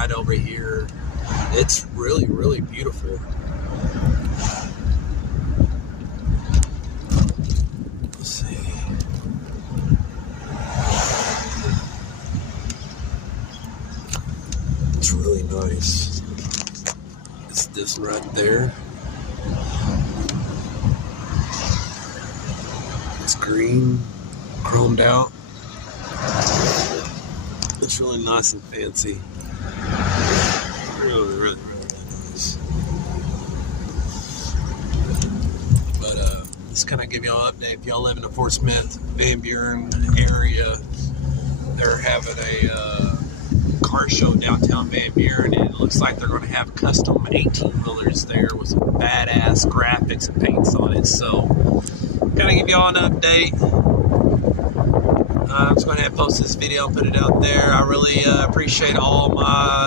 Right over here. It's really, really beautiful. Let's see. It's really nice. It's this right there. It's green, chromed out. It's really nice and fancy. Really, really, really nice. But just kind of give y'all an update. If y'all live in the Fort Smith, Van Buren area, they're having a car show downtown Van Buren, and it looks like they're going to have custom 18-wheelers there with some badass graphics and paints on it. So, kind of give y'all an update. I'm just going to post this video and put it out there. I really appreciate all my